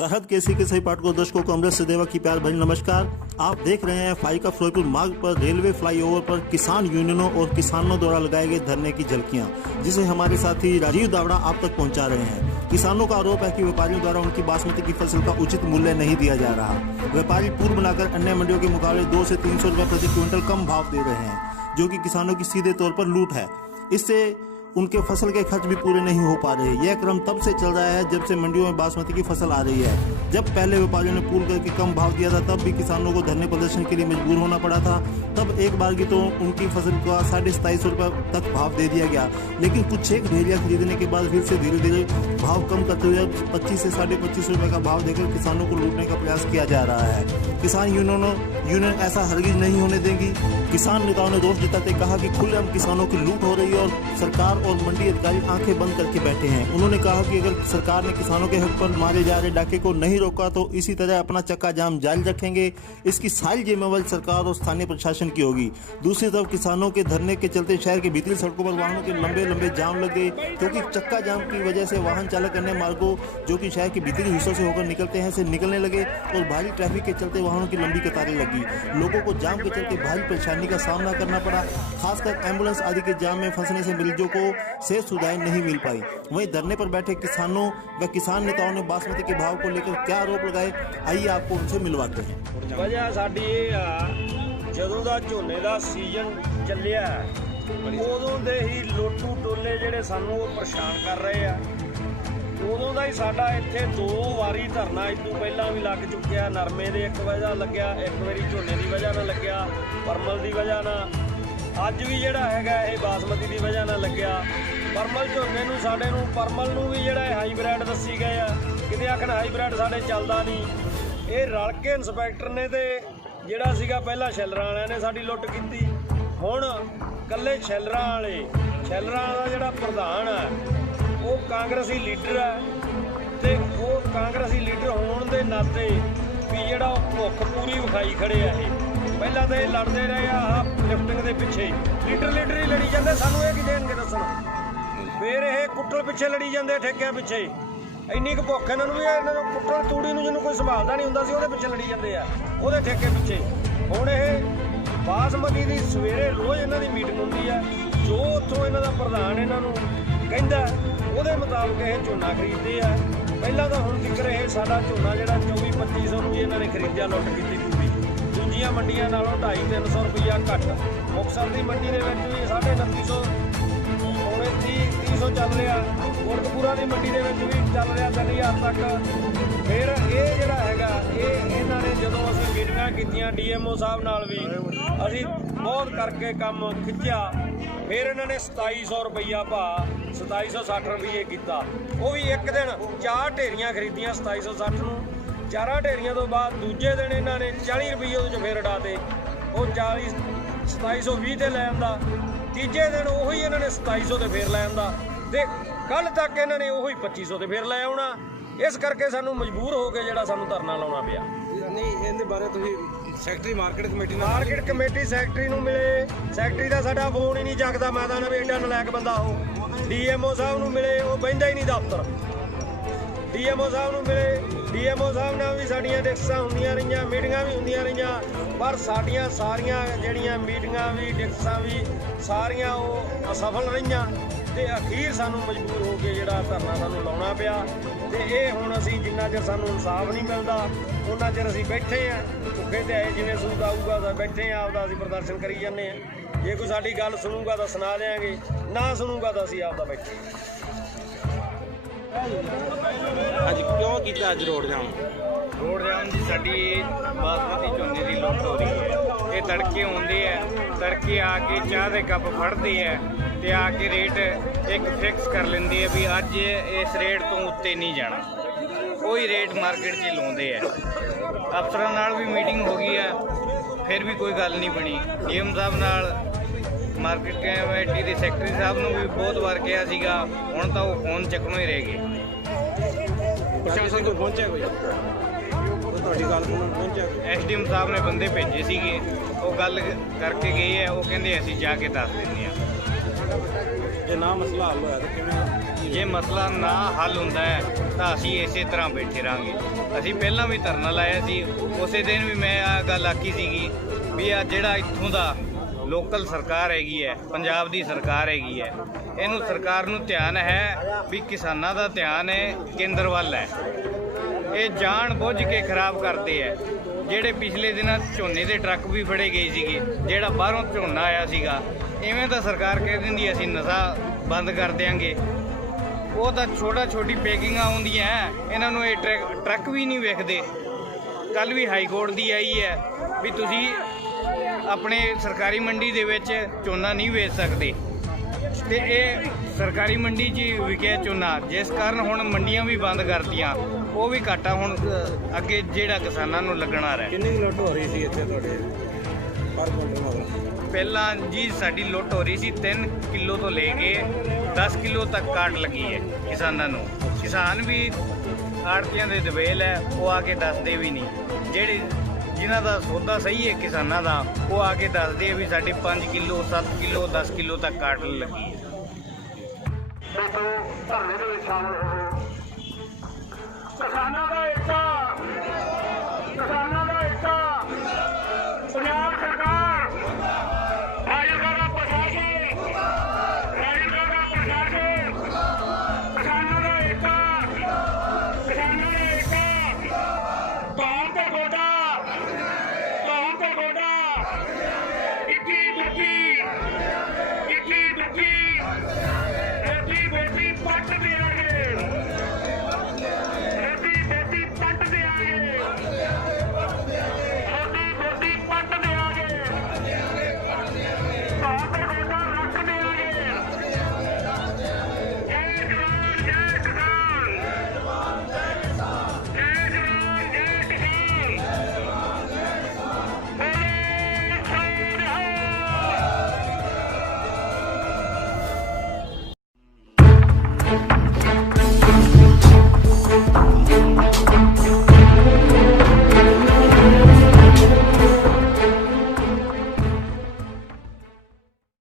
सरहद केसी के सही पाठ को दर्शकों को अमृत सदेवा की प्यार भरी नमस्कार। आप देख रहे हैं फाइका फिरोजपुर मार्ग पर रेलवे फ्लाईओवर पर किसान यूनियनों और किसानों द्वारा लगाए गए धरने की झलकियां, जिसे हमारे साथी राजीव दावड़ा आप तक पहुंचा रहे हैं। किसानों का आरोप है कि व्यापारियों द्वारा उनकी बासमती की फसल का उचित मूल्य नहीं दिया जा रहा। व्यापारी पूर्व बनाकर अन्य मंडियों के मुकाबले 200 से 300 रुपए प्रति क्विंटल कम भाव दे रहे हैं, जो कि किसानों की सीधे तौर पर लूट है। इससे उनके फसल के खर्च भी पूरे नहीं हो पा रहे। यह क्रम तब से चल रहा है जब से मंडियों में बासमती की फसल आ रही है। जब पहले व्यापारियों ने पूल करके कम भाव दिया था, तब भी किसानों को धरने प्रदर्शन के लिए मजबूर होना पड़ा था। तब एक बार की तो उनकी फसल का 2750 रुपये तक भाव दे दिया गया, लेकिन कुछ एक ढेरिया खरीदने के बाद फिर से धीरे धीरे भाव कम करते हुए 25 से 2550 रुपये का भाव देकर किसानों को लूटने का प्रयास किया जा रहा है। किसान यूनियन ऐसा हरगिज नहीं होने देंगी। किसान नेताओं ने दोष जताते कहा कि खुलेआम किसानों की लूट हो रही है और सरकार और मंडी अधिकारी आंखें बंद करके बैठे हैं। उन्होंने कहा कि अगर सरकार ने किसानों के हक पर मारे जा रहे डाके को नहीं रोका तो इसी तरह अपना चक्का जाम जारी रखेंगे। इसकी सारी जिम्मेवारी सरकार और स्थानीय प्रशासन की होगी। दूसरी तरफ किसानों के धरने के चलते शहर के भीतरी सड़कों पर वाहनों के लंबे लंबे जाम लग गए, क्योंकि चक्का जाम की वजह से वाहन चालक अन्य मार्गों जो कि शहर के भीतरी हिस्सों से होकर निकलते हैं से निकलने लगे और भारी ट्रैफिक के चलते वाहनों की लंबी कतारें लगी। लोगों को जाम के चलते भारी परेशानी का सामना करना पड़ा। खासकर एम्बुलेंस आदि के जाम में फंसने से मरीजों को सेहत सुविधाएं नहीं मिल पाई। वहीं धरने पर बैठे किसानों व किसान नेताओं ने बासमती के भाव को लेकर क्या आरोप लगाए, आइए आपको उनसे मिलवाते हैं। वजह साडी ਇਹ ਆ ਜਦੋਂ ਦਾ ਝੋਨੇ ਦਾ ਸੀਜ਼ਨ ਚੱਲਿਆ ਉਦੋਂ ਦੇ ਹੀ ਲੋਟੂ ਟੋਲੇ ਜਿਹੜੇ ਸਾਨੂੰ ਉਹ ਪਰੇਸ਼ਾਨ ਕਰ ਰਹੇ ਆ। ਉਦੋਂ ਦਾ ਹੀ ਸਾਡਾ ਇੱਥੇ 2 ਵਾਰੀ ਧਰਨਾ ਇਸ ਤੋਂ ਪਹਿਲਾਂ ਵੀ ਲੱਗ ਚੁੱਕਿਆ। ਨਰਮੇ ਦੇ ਇੱਕ ਵਜ੍ਹਾ ਲੱਗਿਆ, ਇੱਕ ਵਾਰੀ ਝੋਨੇ ਦੀ ਵਜ੍ਹਾ ਨਾਲ ਲੱਗਿਆ, ਪਰਮਲ ਦੀ ਵਜ੍ਹਾ ਨਾਲ। ਅੱਜ ਵੀ ਜਿਹੜਾ ਹੈਗਾ ਇਹ ਬਾਸਮਤੀ ਦੀ ਵਜ੍ਹਾ ਨਾਲ ਲੱਗਿਆ। ਪਰਮਲ ਝੋਨੇ ਨੂੰ ਸਾਡੇ ਨੂੰ ਪਰਮਲ ਨੂੰ ਵੀ ਜਿਹੜਾ ਹਾਈਬ੍ਰਿਡ ਦੱਸੀ ਗਏ ਆ, ਕਿਤੇ ਆਖਣ ਹਾਈਬ੍ਰਿਡ ਸਾਡੇ ਚੱਲਦਾ ਨਹੀਂ। ਇਹ ਰਲ ਕੇ ਇੰਸਪੈਕਟਰ ਨੇ ਤੇ ਜਿਹੜਾ ਸੀਗਾ ਪਹਿਲਾਂ ਸ਼ੈਲਰਾਂ ਵਾਲਿਆਂ ਨੇ ਸਾਡੀ ਲੁੱਟ ਕੀਤੀ। ਹੁਣ ਇਕੱਲੇ ਸ਼ੈਲਰਾਂ ਦਾ ਜਿਹੜਾ ਪ੍ਰਧਾਨ ਹੈ ਉਹ ਕਾਂਗਰਸੀ ਲੀਡਰ ਹੈ, ਤੇ ਉਹ ਕਾਂਗਰਸੀ ਲੀਡਰ ਹੋਣ ਦੇ ਨਾਤੇ ਵੀ ਜਿਹੜਾ ਉਹ ਭੁੱਖ ਪੂਰੀ ਵਿਖਾਈ ਖੜੇ ਆ। ਇਹ ਪਹਿਲਾਂ ਤਾਂ ਇਹ ਲੜਦੇ ਰਹੇ ਆ ਆਹ ਲਿਫਟਿੰਗ ਦੇ ਪਿੱਛੇ, ਲੀਡਰ ਹੀ ਲੜੀ ਜਾਂਦੇ। ਸਾਨੂੰ ਇਹ ਕੀ ਦੇਣਗੇ ਦੱਸਣ। ਫਿਰ ਇਹ ਕੁੱਟਲ ਪਿੱਛੇ ਲੜੀ ਜਾਂਦੇ, ਠੇਕਿਆਂ ਪਿੱਛੇ। ਇੰਨੀ ਕੁ ਭੁੱਖ ਇਹਨਾਂ ਨੂੰ ਵੀ, ਇਹਨਾਂ ਨੂੰ ਕੁੱਟਲ ਤੂੜੀ ਨੂੰ ਜਿਹਨੂੰ ਕੋਈ ਸੰਭਾਲਦਾ ਨਹੀਂ ਹੁੰਦਾ ਸੀ ਉਹਦੇ ਪਿੱਛੇ ਲੜੀ ਜਾਂਦੇ ਆ, ਉਹਦੇ ਠੇਕੇ ਪਿੱਛੇ। ਹੁਣ ਇਹ ਬਾਸਮਤੀ ਦੀ ਸਵੇਰੇ ਰੋਜ਼ ਇਹਨਾਂ ਦੀ ਮੀਟਿੰਗ ਹੁੰਦੀ ਆ। ਜੋ ਉੱਥੋਂ ਇਹਨਾਂ ਦਾ ਪ੍ਰਧਾਨ ਇਹਨਾਂ ਨੂੰ ਕਹਿੰਦਾ ਉਹਦੇ ਮੁਤਾਬਕ ਇਹ ਝੋਨਾ ਖਰੀਦਦੇ ਆ। ਪਹਿਲਾਂ ਤਾਂ ਹੁਣ ਤੱਕ ਇਹ ਸਾਡਾ ਝੋਨਾ ਜਿਹੜਾ 24-2500 ਨੂੰ ਵੀ ਇਹਨਾਂ ਨੇ ਖਰੀਦਿਆ, ਲੁੱਟ ਕੀਤੀ ਪੂਰੀ। ਦੂਜੀਆਂ ਮੰਡੀਆਂ ਨਾਲੋਂ 250-300 ਰੁਪਈਆ ਘੱਟ। ਮੁਕਤਸਰ ਦੀ ਮੰਡੀ ਦੇ ਵਿੱਚ ਵੀ 2950 ਪੌਣੇ 30-30 ਚੱਲ ਰਿਹਾ। ਕੋਟਕਪੂਰਾ ਦੀ ਮੰਡੀ ਦੇ ਵਿੱਚ ਵੀ ਚੱਲ ਰਿਹਾ 3000 ਤੱਕ। ਫਿਰ ਇਹ ਜਿਹੜਾ ਹੈਗਾ ਇਹਨਾਂ ਨੇ ਜਦੋਂ ਅਸੀਂ ਮੀਟਿੰਗਾਂ ਕੀਤੀਆਂ ਡੀਐਮਓ ਸਾਹਿਬ ਨਾਲ ਵੀ, ਅਸੀਂ ਬਹੁਤ ਕਰਕੇ ਕੰਮ ਖਿੱਚਿਆ। ਫਿਰ ਇਹਨਾਂ ਨੇ 2700 ਰੁਪਈਆ ਭਾਅ 2760 ਰੁਪਈਏ ਕੀਤਾ। ਉਹ ਵੀ ਇੱਕ ਦਿਨ 4 ਢੇਰੀਆਂ ਖਰੀਦੀਆਂ 2760 ਨੂੰ। 4 ਢੇਰੀਆਂ ਤੋਂ ਬਾਅਦ ਦੂਜੇ ਦਿਨ ਇਹਨਾਂ ਨੇ 40 ਰੁਪਈਏ ਉਹਦੇ 'ਚ ਫਿਰ ਉਡਾਤੇ। ਉਹ 2720 ਤੇ ਲੈ ਆਂਦਾ। ਤੀਜੇ ਦਿਨ ਉਹੀ ਇਹਨਾਂ ਨੇ 2700 ਤੇ ਫਿਰ ਲੈ ਆਂਦਾ, ਤੇ ਕੱਲ ਤੱਕ ਇਹਨਾਂ ਨੇ ਉਹੀ 2500 ਤੇ ਫਿਰ ਲੈ ਆਉਣਾ। ਇਸ ਕਰਕੇ ਸਾਨੂੰ ਮਜਬੂਰ ਹੋ ਕੇ ਜਿਹੜਾ ਸਾਨੂੰ ਧਰਨਾ ਲਾਉਣਾ ਪਿਆ। ਨਹੀਂ, ਇਹਦੇ ਬਾਰੇ ਤੁਸੀਂ ਸੈਕਟਰੀ ਮਾਰਕੀਟ ਕਮੇਟੀ ਸੈਕਟਰੀ ਨੂੰ ਮਿਲੇ, ਸੈਕਟਰੀ ਦਾ ਸਾਡਾ ਫੋਨ ਹੀ ਨਹੀਂ ਚੱਕਦਾ। ਮੈਂ ਤਾਂ ਨਾ ਵੀ ਏਡਾ ਨਲਾਇਕ ਬੰਦਾ ਉਹ। ਡੀਐਮਓ ਸਾਹਿਬ ਨੂੰ ਮਿਲੇ, ਉਹ ਬਹਿੰਦਾ ਹੀ ਨਹੀਂ ਦਫ਼ਤਰ। ਡੀਐਮਓ ਸਾਹਿਬ ਨੂੰ ਮਿਲੇ, ਡੀਐਮਓ ਸਾਹਿਬ ਨਾਲ ਵੀ ਸਾਡੀਆਂ ਡਿਸਕਾਂ ਹੁੰਦੀਆਂ ਰਹੀਆਂ, ਮੀਟਿੰਗਾਂ ਵੀ ਹੁੰਦੀਆਂ ਰਹੀਆਂ, ਪਰ ਸਾਡੀਆਂ ਸਾਰੀਆਂ ਜਿਹੜੀਆਂ ਮੀਟਿੰਗਾਂ ਵੀ ਡਿਸਕਾਂ ਵੀ ਸਾਰੀਆਂ ਉਹ ਅਸਫਲ ਰਹੀਆਂ। ਤੇ ਅਖੀਰ ਸਾਨੂੰ ਮਜਬੂਰ ਹੋ ਕੇ ਜਿਹੜਾ ਧਰਨਾ ਸਾਨੂੰ ਲਾਉਣਾ ਪਿਆ। ਤੇ ਇਹ ਹੁਣ ਅਸੀਂ ਜਿੰਨਾ ਚਿਰ ਸਾਨੂੰ ਇਨਸਾਫ ਨਹੀਂ ਮਿਲਦਾ ਉਹਨਾਂ ਚਿਰ ਅਸੀਂ ਬੈਠੇ ਹਾਂ ਭੁੱਖੇ ਤੇ ਆਏ। ਜਿਵੇਂ ਸੂਤ ਆਊਗਾ ਤਾਂ ਬੈਠੇ ਹਾਂ, ਆਪਦਾ ਅਸੀਂ ਪ੍ਰਦਰਸ਼ਨ ਕਰੀ ਜਾਂਦੇ ਹਾਂ। ਜੇ ਕੋਈ ਸਾਡੀ ਗੱਲ ਸੁਣੂਗਾ ਤਾਂ ਸੁਣਾ ਦਿਆਂਗੇ, ਨਾ ਸੁਣੂਗਾ ਤਾਂ ਅਸੀਂ ਆਪਦਾ ਬੈਠੇ। ਅੱਜ ਕਿਉਂ ਕੀਤਾ ਅੱਜ ਰੋਡ ਜਾਮ ਦੀ ਸਾਡੀ ਬਾਸਮਤੀ ਝੋਨੇ ਦੀ ਲੁੱਟ ਹੋ ਰਹੀ ਹੈ। ਇਹ ਤੜਕੇ ਆਉਂਦੇ ਆ, ਤੜਕੇ ਆ ਕੇ ਚਾਹ ਦੇ ਕੱਪ ਫੜਦੇ ਆ ਤੇ ਆ ਕੇ ਰੇਟ ਇੱਕ ਫਿਕਸ ਕਰ ਲੈਂਦੇ ਆ ਵੀ ਅੱਜ ਇਸ ਰੇਟ ਤੋਂ ਉੱਤੇ ਨਹੀਂ ਜਾਣਾ। ਕੋਈ ਰੇਟ ਮਾਰਕੀਟ 'ਚ ਲਾਉਂਦੇ ਆ। ਅਫਸਰਾਂ ਨਾਲ ਵੀ ਮੀਟਿੰਗ ਹੋ ਗਈ ਆ, ਫਿਰ ਵੀ ਕੋਈ ਗੱਲ ਨਹੀਂ ਬਣੀ। ਡੀਐਮ ਸਾਹਿਬ ਨਾਲ ਮਾਰਕੀਟ ਕਮੇਟੀ ਦੇ ਸੈਕਟਰੀ ਸਾਹਿਬ ਨੂੰ ਵੀ ਬਹੁਤ ਵਾਰ ਕਿਹਾ ਸੀਗਾ, ਹੁਣ ਤਾਂ ਉਹ ਫੋਨ ਚੱਕਣੋਂ ਹੀ ਰਹਿ ਗਏ। ਪ੍ਰਸ਼ਾਸਨ ਕੋਈ ਪਹੁੰਚਿਆ? ਕੋਈ ਤੁਹਾਡੀ ਗੱਲ ਪਹੁੰਚਿਆ? ਐਸਡੀਐਮ ਸਾਹਿਬ ਨੇ ਬੰਦੇ ਭੇਜੇ ਸੀਗੇ, ਉਹ ਗੱਲ ਕਰਕੇ ਗਏ ਆ। ਉਹ ਕਹਿੰਦੇ ਅਸੀਂ ਜਾ ਕੇ ਦੱਸ ਦਿੰਦੇ ਹਾਂ। ਜੇ ਨਾ ਮਸਲਾ ਹੱਲ ਹੋਇਆ ਤਾਂ ਕਿਵੇਂ ਜੇ ਮਸਲਾ ਨਾ ਹੱਲ ਹੁੰਦਾ ਹੈ ਤਾਂ ਅਸੀਂ ਇਸੇ ਤਰ੍ਹਾਂ ਬੈਠੇ ਰਹਾਂਗੇ। ਅਸੀਂ ਪਹਿਲਾਂ ਵੀ ਧਰਨਾ ਲਾਇਆ ਸੀ, ਉਸੇ ਦਿਨ ਵੀ ਮੈਂ ਆ ਗੱਲ ਆਖੀ ਸੀਗੀ ਵੀ ਆ ਜਿਹੜਾ ਇੱਥੋਂ ਦਾ ਲੋਕਲ ਸਰਕਾਰ ਹੈਗੀ ਹੈ, ਪੰਜਾਬ ਦੀ ਸਰਕਾਰ ਹੈਗੀ ਹੈ, ਇਹਨੂੰ ਸਰਕਾਰ ਨੂੰ ਧਿਆਨ ਹੈ ਵੀ ਕਿਸਾਨਾਂ ਦਾ ਧਿਆਨ ਹੈ ਕੇਂਦਰ ਵੱਲ ਹੈ। ਇਹ ਜਾਣ ਬੁੱਝ ਕੇ ਖਰਾਬ ਕਰਦੇ ਹੈ। ਜਿਹੜੇ ਪਿਛਲੇ ਦਿਨਾਂ ਝੋਨੇ ਦੇ ਟਰੱਕ ਵੀ ਫੜੇ ਗਏ ਸੀਗੇ, ਜਿਹੜਾ ਬਾਹਰੋਂ ਝੋਨਾ ਆਇਆ ਸੀਗਾ, ਇਵੇਂ ਤਾਂ ਸਰਕਾਰ ਕਹਿ ਦਿੰਦੀ ਅਸੀਂ ਨਸ਼ਾ ਬੰਦ ਕਰ ਦਿਆਂਗੇ। ਉਹ ਤਾਂ ਛੋਟੀ ਪੈਕਿੰਗਾਂ ਹੁੰਦੀਆਂ, ਇਹਨਾਂ ਨੂੰ ਇਹ ਟਰੱਕ ਵੀ ਨਹੀਂ ਵੇਖਦੇ। ਕੱਲ ਵੀ ਹਾਈ ਕੋਰਟ ਦੀ ਆਈ ਹੈ ਵੀ ਤੁਸੀਂ ਆਪਣੇ ਸਰਕਾਰੀ ਮੰਡੀ ਦੇ ਵਿੱਚ ਝੋਨਾ ਨਹੀਂ ਵੇਚ ਸਕਦੇ, ਤੇ ਇਹ ਸਰਕਾਰੀ ਮੰਡੀ 'ਚ ਵਿਕਿਆ ਝੋਨਾ, ਜਿਸ ਕਾਰਨ ਹੁਣ ਮੰਡੀਆਂ ਵੀ ਬੰਦ ਕਰਤੀਆਂ। ਉਹ ਵੀ ਘਾਟਾ ਹੁਣ ਅੱਗੇ ਜਿਹੜਾ ਕਿਸਾਨਾਂ ਨੂੰ ਲੱਗਣਾ ਰਿਹਾ। ਕਿੰਨੀ ਲੁੱਟ ਹੋ ਰਹੀ ਸੀ ਇੱਥੇ ਤੁਹਾਡੇ ਪਰ ਕੁਇੰਟਲ ਮਗਰ? ਪਹਿਲਾਂ ਜੀ ਸਾਡੀ ਲੁੱਟ ਹੋ ਰਹੀ ਸੀ 3 ਕਿਲੋ ਤੋਂ ਲੈ ਕੇ 10 ਕਿਲੋ ਤੱਕ ਕਾਟ ਲੱਗੀ ਹੈ ਕਿਸਾਨਾਂ ਨੂੰ। ਕਿਸਾਨ ਵੀ ਆੜਤੀਆਂ ਦੇ ਦਵੇਲ ਹੈ, ਉਹ ਆ ਕੇ ਦੱਸਦੇ ਵੀ ਨਹੀਂ। ਜਿਹੜੇ ਜਿਨ੍ਹਾਂ ਦਾ ਸੌਦਾ ਸਹੀ ਹੈ ਕਿਸਾਨਾਂ ਦਾ, ਉਹ ਆ ਕੇ ਦੱਸਦੇ ਵੀ ਸਾਡੇ 5 ਕਿਲੋ 7 ਕਿਲੋ 10 ਕਿਲੋ ਤੱਕ ਕਾਟ ਲੱਗੀ ਹੈ। ਕਿਸਾਨਾਂ ਦਾ ਏਕਾ, ਕਿਸਾਨਾਂ ਦਾ ਏਕਾ, ਪੰਜਾਬ ਸਰਕਾਰ, ਫਾਜ਼ਿਲਕਾ ਦਾ ਪ੍ਰਸ਼ਾਸਨ, ਫਾਜ਼ਿਲਕਾ ਦਾ ਪ੍ਰਸ਼ਾਸਨ, ਕਿਸਾਨਾਂ ਦਾ ਏਕਾ, ਕਿਸਾਨਾਂ ਦਾ ਏਕਾ, ਧੌਣ ਤੇ ਗੋਡਾ, ਧੌਣ ਤੇ ਗੋਡਾ, ਇੱਕੀ ਦੁੱਕੀ, ਇੱਕੀ ਦੁੱਕੀ, ਏਡੀ ਬੇਟੀ ਪੱਟ ਦੀ